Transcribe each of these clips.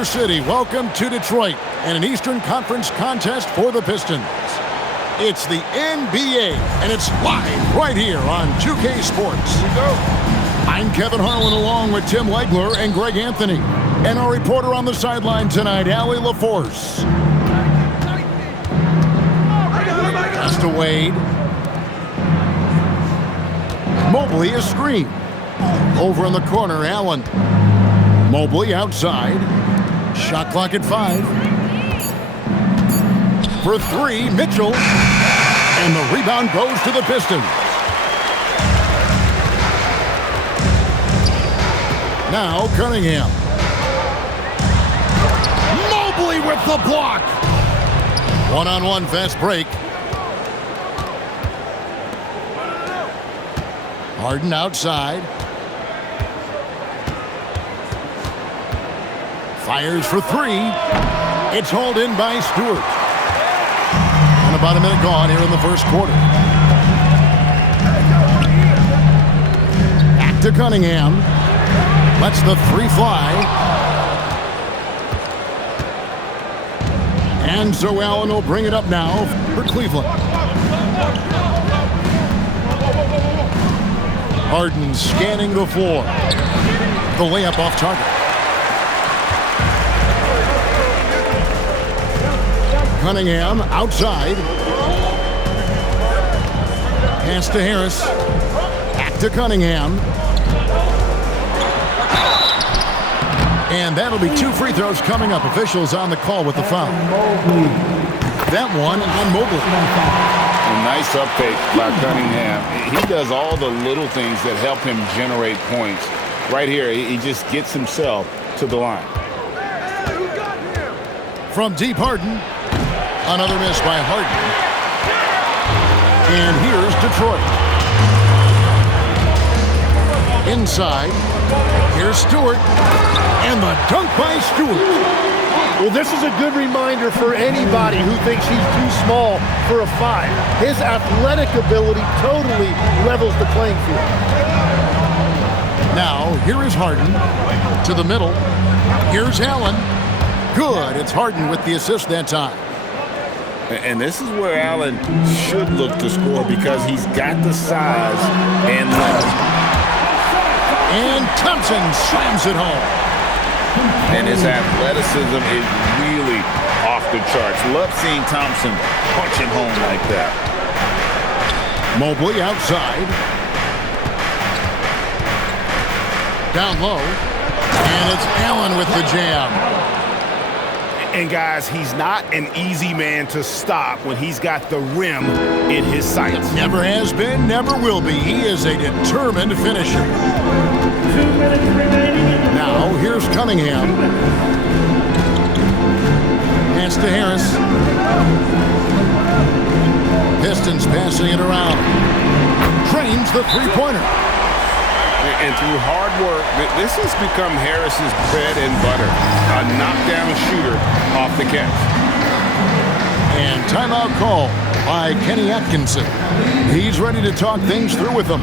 Motor City, welcome to Detroit and an Eastern Conference contest for the Pistons. It's the NBA, and it's live right here on 2K Sports. Here we go. I'm Kevin Harlan along with Tim Legler and Greg Anthony. And our reporter on the sideline tonight, Allie LaForce. Pass to Wade. Mobley a screen. Over in the corner, Allen. Mobley outside. Shot clock at 5. For 3, Mitchell. And the rebound goes to the Pistons. Now Cunningham. Mobley with the block. One-on-one fast break. Harden outside. Fires for 3. It's hauled in by Stewart. And about a minute gone here in the first quarter. Back to Cunningham. Lets the 3 fly. And so Allen will bring it up now for Cleveland. Harden scanning the floor. The layup off target. Cunningham outside. Pass to Harris. Back to Cunningham. And that'll be 2 free throws coming up. Officials on the call with the foul. That one on Mobley. A nice uptake by Cunningham. He does all the little things that help him generate points. Right here, he just gets himself to the line. From deep, Harden. Another miss by Harden. And here's Detroit. Inside. Here's Stewart. And the dunk by Stewart. Well, this is a good reminder for anybody who thinks he's too small for a 5. His athletic ability totally levels the playing field. Now, here is Harden to the middle. Here's Allen. Good. It's Harden with the assist that time. And this is where Allen should look to score because he's got the size and length. And Thompson slams it home. And his athleticism is really off the charts. Love seeing Thompson punching home like that. Mobley outside. Down low. And it's Allen with the jam. And guys, he's not an easy man to stop when he's got the rim in his sights. Never has been, never will be. He is a determined finisher. 2 minutes remaining. Now, here's Cunningham. Pass to Harris. Pistons passing it around. Drains the three-pointer. And through hard work, this has become Harris's bread and butter. A knockdown shooter off the catch. And timeout call by Kenny Atkinson. He's ready to talk things through with them.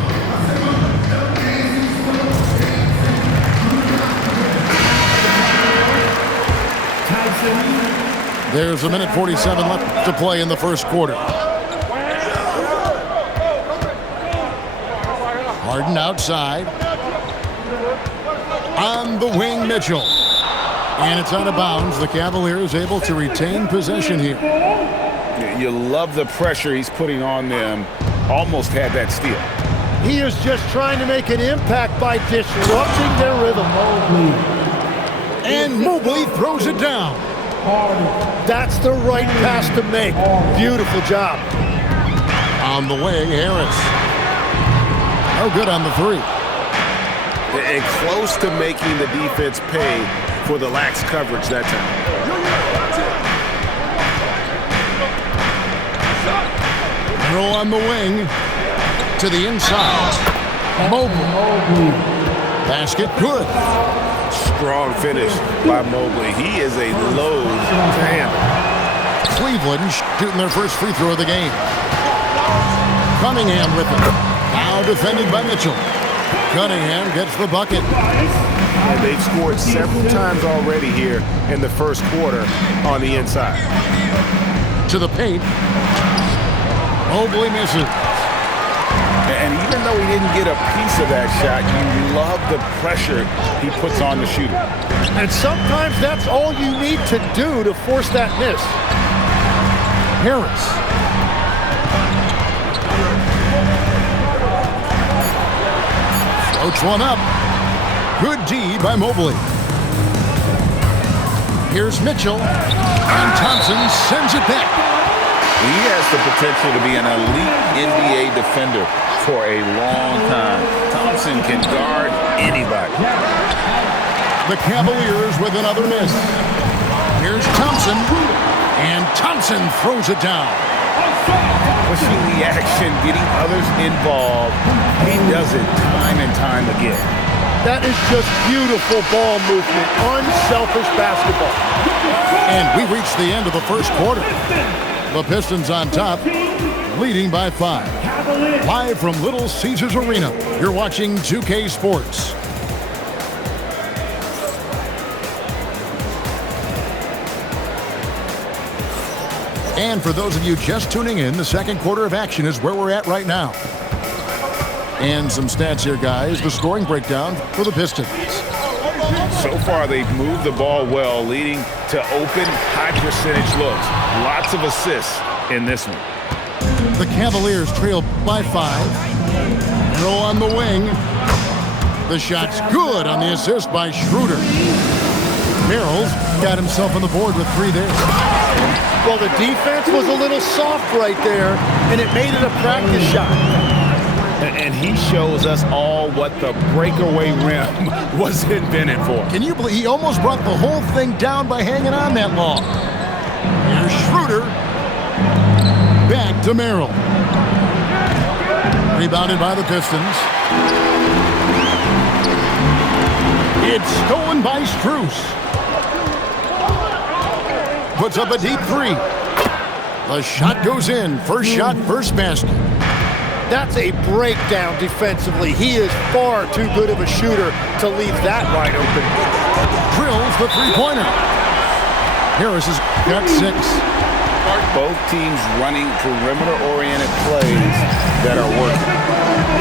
There's a minute 47 left to play in the first quarter. Harden outside. On the wing, Mitchell. And it's out of bounds. The Cavaliers able to retain possession here. You love the pressure he's putting on them. Almost had that steal. He is just trying to make an impact by disrupting their rhythm. And Mobley throws it down. That's the right pass to make. Beautiful job. On the wing, Harris. No good on the 3. And close to making the defense pay for the lax coverage that time. Roll on the wing to the inside. Mobley. Basket good. Strong finish by Mobley. He is a load to handle. Cleveland shooting their first free throw of the game. Cunningham with it. Now defended by Mitchell. Cunningham gets the bucket. And they've scored several times already here in the first quarter on the inside. To the paint. Mobley misses. And even though he didn't get a piece of that shot, you love the pressure he puts on the shooter. And sometimes that's all you need to do to force that miss. Harris. Floats one up. Good D by Mobley. Here's Mitchell. And Thompson sends it back. He has the potential to be an elite NBA defender for a long time. Thompson can guard anybody. The Cavaliers with another miss. Here's Thompson. And Thompson throws it down. Pushing the action, getting others involved. He does it time and time again. That is just beautiful ball movement, unselfish basketball. And we reach the end of the first quarter. The Pistons on top, leading by 5. Live from Little Caesars Arena, you're watching 2K Sports. And for those of you just tuning in, the second quarter of action is where we're at right now. And some stats here, guys. The scoring breakdown for the Pistons. So far, they've moved the ball well, leading to open, high-percentage looks. Lots of assists in this one. The Cavaliers trail by 5. Throw on the wing. The shot's good on the assist by Schroeder. Merrill's got himself on the board with 3 there. Well, the defense was a little soft right there, and it made it a practice shot. And he shows us all what the breakaway rim was invented for. Can you believe he almost brought the whole thing down by hanging on that long? Here's Schroeder. Back to Merrill. Rebounded by the Pistons. It's stolen by Strus. Puts up a deep 3. The shot goes in. First shot, first basket. That's a breakdown defensively. He is far too good of a shooter to leave that wide open. Drills the three-pointer. Harris has got 6. Both teams running perimeter-oriented plays that are working.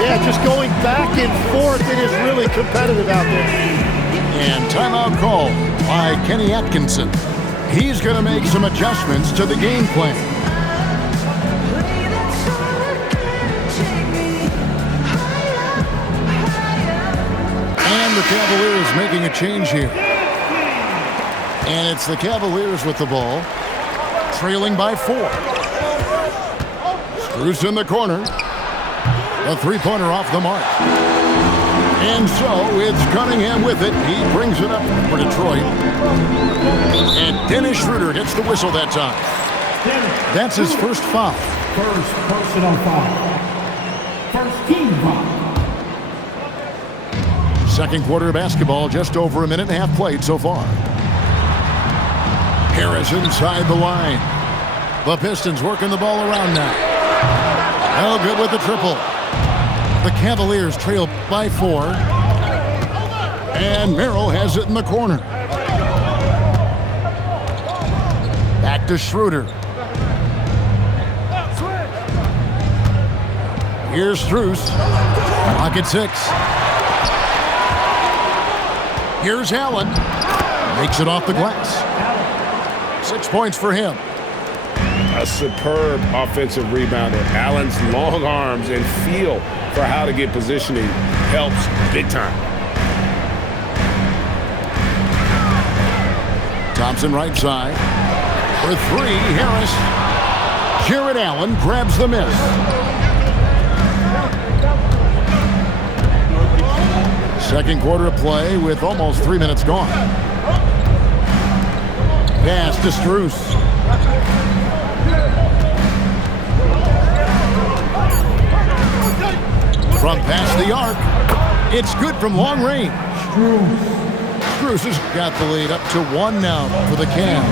Yeah, just going back and forth. It is really competitive out there. And timeout call by Kenny Atkinson. He's going to make some adjustments to the game plan. And the Cavaliers making a change here. And it's the Cavaliers with the ball, trailing by 4. Strus in the corner. A three-pointer off the mark. And so it's Cunningham with it. He brings it up for Detroit. And Dennis Schroeder gets the whistle that time. That's his first foul. First personal foul. First team foul. Second quarter of basketball, just over a minute and a half played so far. Harris inside the line. The Pistons working the ball around now. Oh, good with the triple. The Cavaliers trail by 4. And Merrill has it in the corner. Back to Schroeder. Here's Strus. Pocket 6. Here's Allen. Makes it off the glass. 6 points for him. A superb offensive rebounder. Allen's long arms and feel for how to get positioning helps big time. Thompson right side. For 3, Harris. Jared Allen grabs the miss. Second quarter of play with almost 3 minutes gone. Pass to Strus. From past the arc. It's good from long range. Strus has got the lead up to 1 now for the Cavs.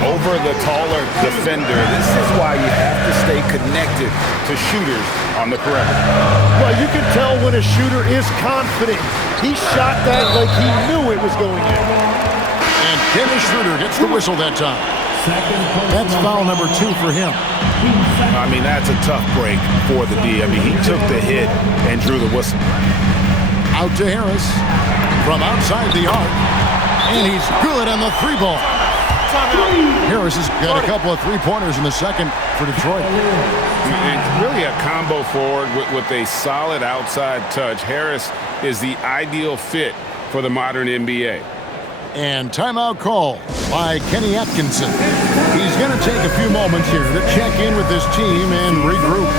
Over the taller defender, this is why you have to stay connected to shooters on the perimeter. Well, you can tell when a shooter is confident. He shot that like he knew it was going in. And Dennis Schroeder gets the whistle that time. That's foul number 2 for him. I mean, that's a tough break for the D. I mean, he took the hit and drew the whistle. Out to Harris from outside the arc. And he's good on the 3-ball. Harris has got a couple of 3-pointers in the second for Detroit. It's really a combo forward with a solid outside touch. Harris is the ideal fit for the modern NBA. And timeout call by Kenny Atkinson. He's going to take a few moments here to check in with his team and regroup.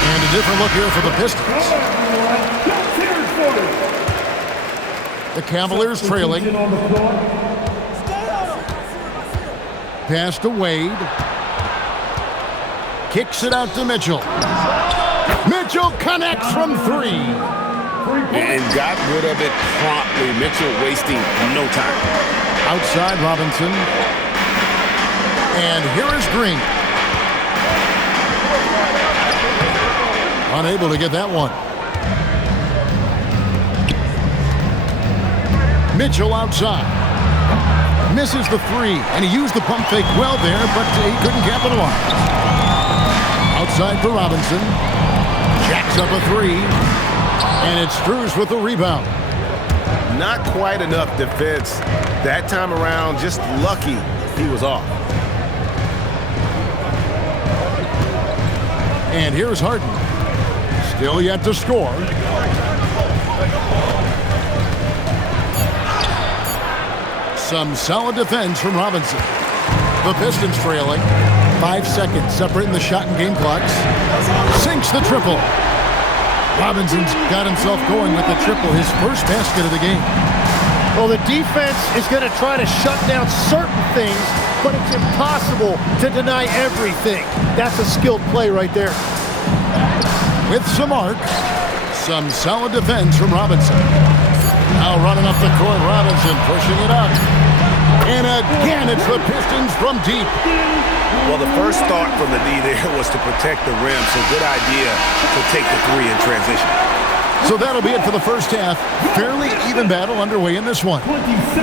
And a different look here for the Pistons. The Cavaliers trailing. Pass to Wade. Kicks it out to Mitchell. Mitchell connects from 3. And got rid of it promptly. Mitchell wasting no time. Outside Robinson. And here is Green. Unable to get that one. Mitchell outside. Misses the 3, and he used the pump fake well there, but he couldn't capitalize. Outside for Robinson. Jacks up a 3, and it's Strus with the rebound. Not quite enough defense that time around. Just lucky he was off. And here's Harden. Still yet to score. Some solid defense from Robinson. The Pistons trailing. 5 seconds separating the shot and game clocks. Sinks the triple. Robinson's got himself going with the triple, his first basket of the game. Well, the defense is going to try to shut down certain things, but it's impossible to deny everything. That's a skilled play right there. With some arc, some solid defense from Robinson. Now running up the court, Robinson pushing it up. And again, it's the Pistons from deep. Well, the first thought from the D there was to protect the rim, so good idea to take the 3 in transition. So that'll be it for the first half. Fairly even battle underway in this one.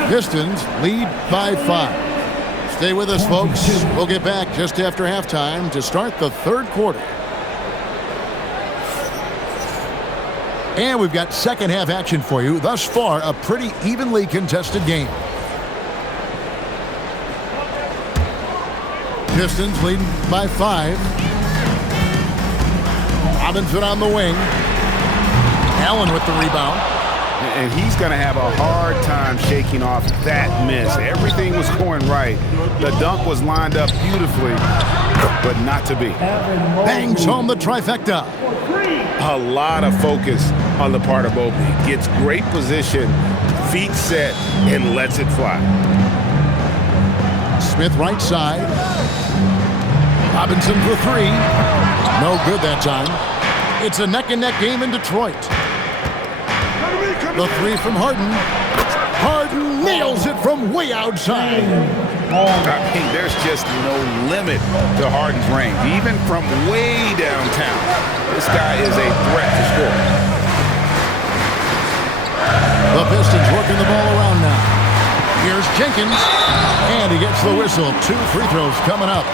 Pistons lead by 5. Stay with us, folks. We'll get back just after halftime to start the third quarter. And we've got second half action for you. Thus far, a pretty evenly contested game. Pistons leading by 5. Robinson on the wing. Allen with the rebound. And he's going to have a hard time shaking off that miss. Everything was going right. The dunk was lined up beautifully, but not to be. Bangs home the trifecta. A lot of focus on the part of Mobley. Gets great position, feet set, and lets it fly. Smith right side. Robinson for 3. No good that time. It's a neck-and-neck game in Detroit. The 3 from Harden. Harden nails it from way outside. I mean, there's just no limit to Harden's range, even from way downtown. This guy is a threat to score. The Pistons working the ball around now. Here's Jenkins, and he gets the whistle. 2 free throws coming up.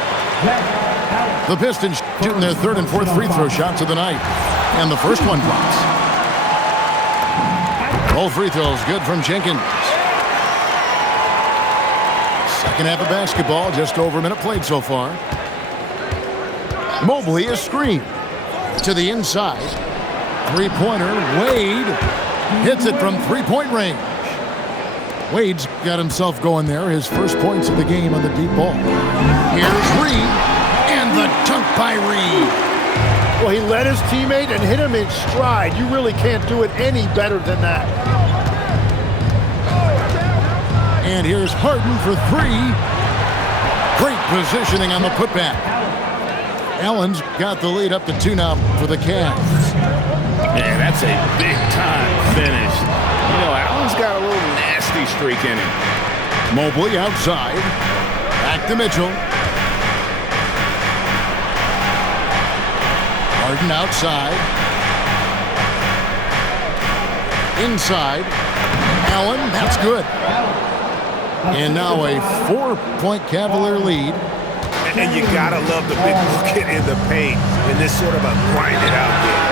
The Pistons shooting their 3rd and 4th free throw shots of the night, and the first one drops. All free throws good from Jenkins. Second half of basketball, just over a minute played so far. Mobley is screened to the inside. 3-pointer, Wade hits it from 3-point range. Wade's got himself going there, his first points of the game on the deep ball. Here's Reed, and the dunk by Reed. Well, he led his teammate and hit him in stride. You really can't do it any better than that. And here's Harden for 3. Great positioning on the putback. Allen's got the lead up to 2 now for the Cavs. Man, that's a big-time finish. You know, Allen's got a little nasty streak in him. Mobley outside. Back to Mitchell. Harden outside. Inside. Allen, that's good. And now a 4-point Cavalier lead. And you gotta love the big bucket in the paint in this sort of a grind-it-out game.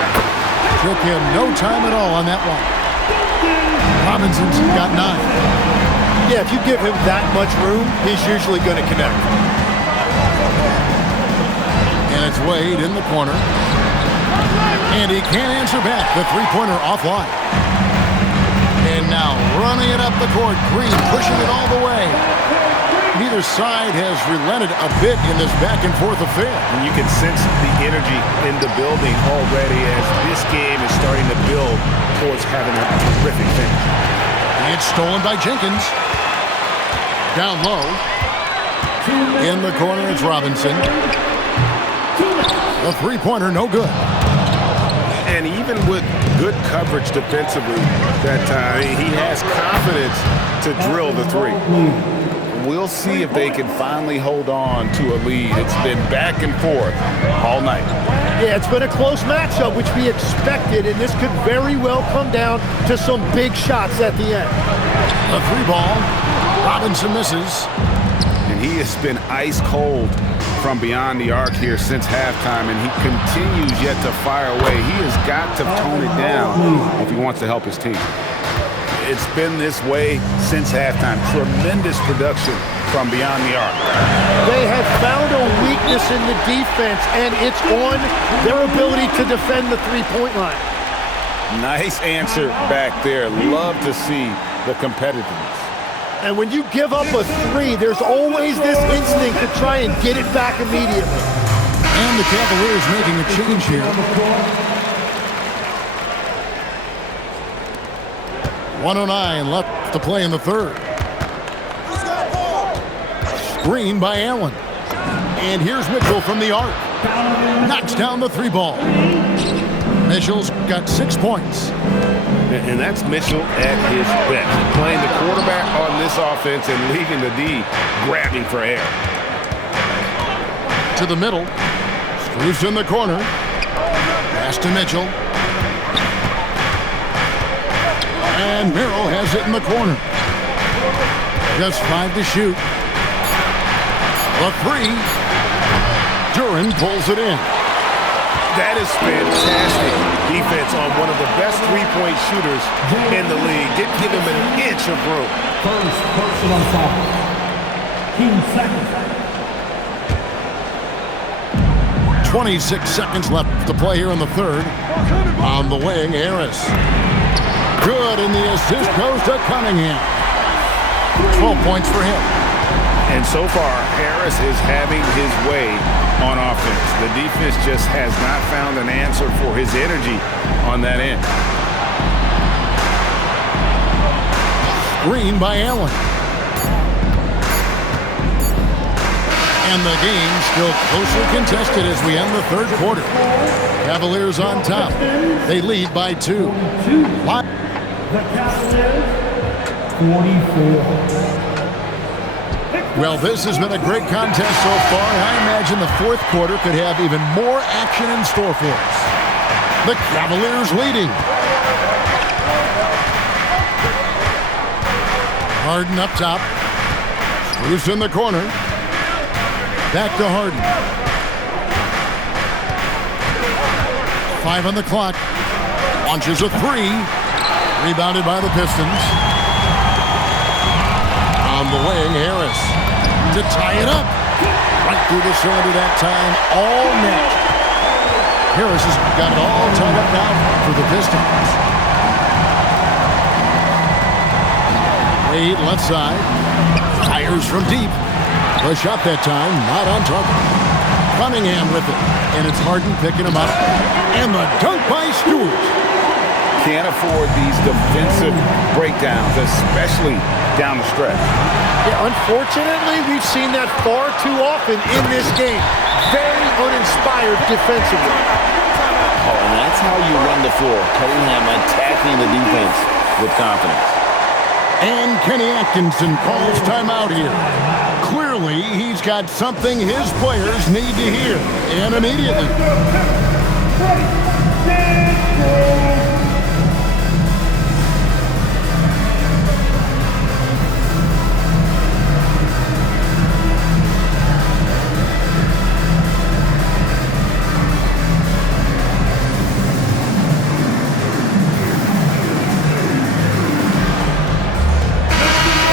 Took him no time at all on that one. Robinson's got 9. Yeah, if you give him that much room, he's usually going to connect. And it's Wade in the corner. And he can't answer back. The three-pointer offline. And now running it up the court. Green pushing it all the way. Neither side has relented a bit in this back-and-forth affair. And you can sense the energy in the building already as this game is starting to build towards having a terrific finish. It's stolen by Jenkins. Down low. In the corner, it's Robinson. The three-pointer, no good. And even with good coverage defensively that time, he has confidence to drill the three. We'll see if they can finally hold on to a lead. It's been back and forth all night. Yeah, it's been a close matchup, which we expected, and this could very well come down to some big shots at the end. The three ball. Robinson misses. And he has been ice cold from beyond the arc here since halftime, and he continues yet to fire away. He has got to tone it down if he wants to help his team. It's been this way since halftime. Tremendous production from beyond the arc. They have found a weakness in the defense, and it's on their ability to defend the three-point line. Nice answer back there. Love to see the competitiveness. And when you give up a three, there's always this instinct to try and get it back immediately. And the Cavaliers making a change here. 1:09 left to play in the third. Screen by Allen. And here's Mitchell from the arc. Knocks down the three ball. Mitchell's got 6 points. And that's Mitchell at his best. Playing the quarterback on this offense and leaving the D grabbing for air. To the middle. Screws in the corner. Pass to Mitchell. And Merrill has it in the corner. Just 5 to shoot. A three. Duran pulls it in. That is fantastic defense on one of the best three-point shooters in the league. Didn't give him an inch of room. First personal foul. Team second. 26 seconds left to play here in the third. On the wing, Harris. Good, and the assist goes to Cunningham. 12 points for him. And so far, Harris is having his way on offense. The defense just has not found an answer for his energy on that end. Green by Allen. And the game still closely contested as we end the third quarter. Cavaliers on top. They lead by 2. The Cavaliers, 44. Well, this has been a great contest so far. I imagine the fourth quarter could have even more action in store for us. The Cavaliers leading. Harden up top. Screws in the corner. Back to Harden. 5 on the clock. Launches a three. Rebounded by the Pistons. On the wing, Harris to tie it up. Right through the cylinder that time, all net. Harris has got it all tied up now for the Pistons. Wade left side. Fires from deep. The shot that time, not on target. Cunningham with it. And it's Harden picking him up. And the dunk by Stewart. Can't afford these defensive breakdowns, especially down the stretch. Yeah, unfortunately, we've seen that far too often in this game. Very uninspired defensively. Oh, and that's how you run the floor. Cunningham attacking the defense with confidence. And Kenny Atkinson calls timeout here. Clearly, he's got something his players need to hear, and immediately.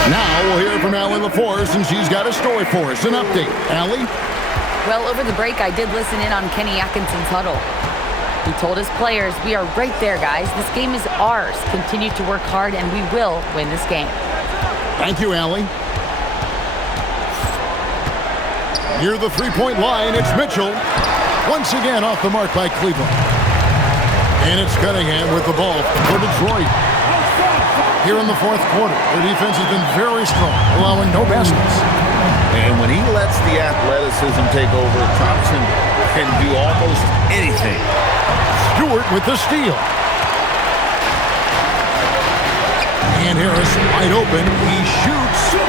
Now we'll hear from Allie LaForce, and she's got a story for us. An update. Allie? Well, over the break, I did listen in on Kenny Atkinson's huddle. He told his players, "We are right there, guys. This game is ours. Continue to work hard, and we will win this game." Thank you, Allie. Near the three-point line, it's Mitchell. Once again off the mark by Cleveland. And it's Cunningham with the ball for Detroit. Here in the fourth quarter, their defense has been very strong, allowing no baskets. And when he lets the athleticism take over, Thompson can do almost anything. Stewart with the steal. And Harris wide open. He shoots.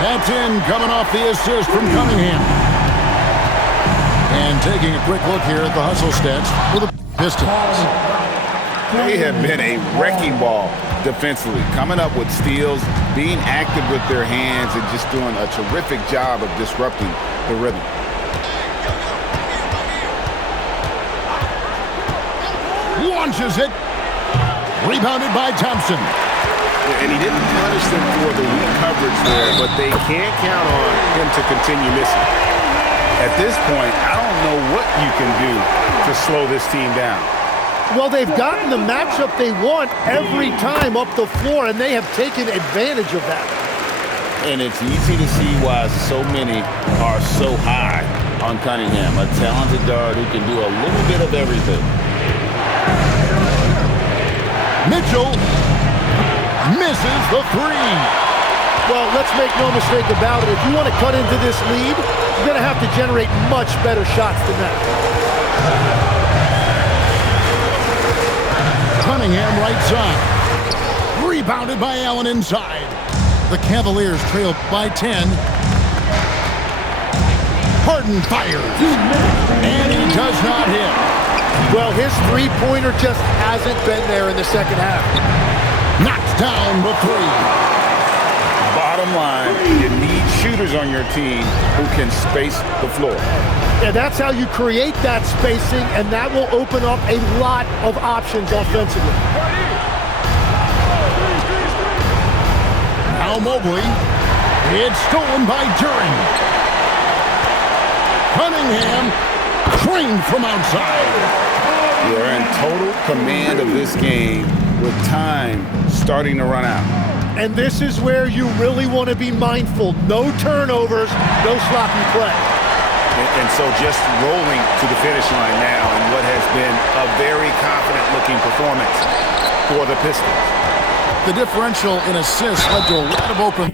That's in, coming off the assist from Cunningham. And taking a quick look here at the hustle stats for the Pistons. They have been a wrecking ball defensively, coming up with steals, being active with their hands, and just doing a terrific job of disrupting the rhythm. Launches it. Rebounded by Thompson. And he didn't punish them for the weak coverage there, but they can't count on him to continue missing. At this point, I don't know what you can do to slow this team down. Well, they've gotten the matchup they want every time up the floor, and they have taken advantage of that. And it's easy to see why so many are so high on Cunningham, a talented guard who can do a little bit of everything. Mitchell misses the three. Well, let's make no mistake about it. If you want to cut into this lead, you're going to have to generate much better shots than that. Cunningham right side. Rebounded by Allen inside. The Cavaliers trail by 10. Harden fires. And he does not hit. Well, his three-pointer just hasn't been there in the second half. Knocks down the three. Bottom line, you need shooters on your team who can space the floor. Yeah, that's how you create that spacing, and that will open up a lot of options offensively. Now Mobley. It's stolen by Duren. Cunningham trained from outside. They're in total command of this game with time starting to run out. And this is where you really want to be mindful. No turnovers, no sloppy play. And so just rolling to the finish line now in what has been a very confident-looking performance for the Pistons. The differential in assists led to a lot of open